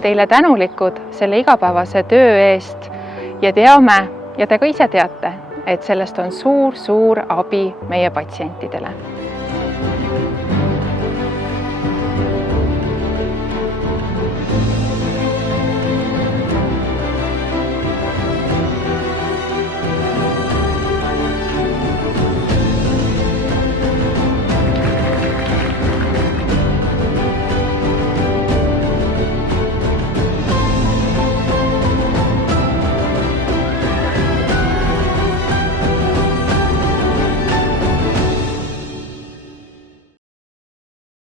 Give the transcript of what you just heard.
oleme teile tänulikud selle igapäevase töö eest ja teame, ja te ka ise teate, et sellest on suur abi meie patsientidele.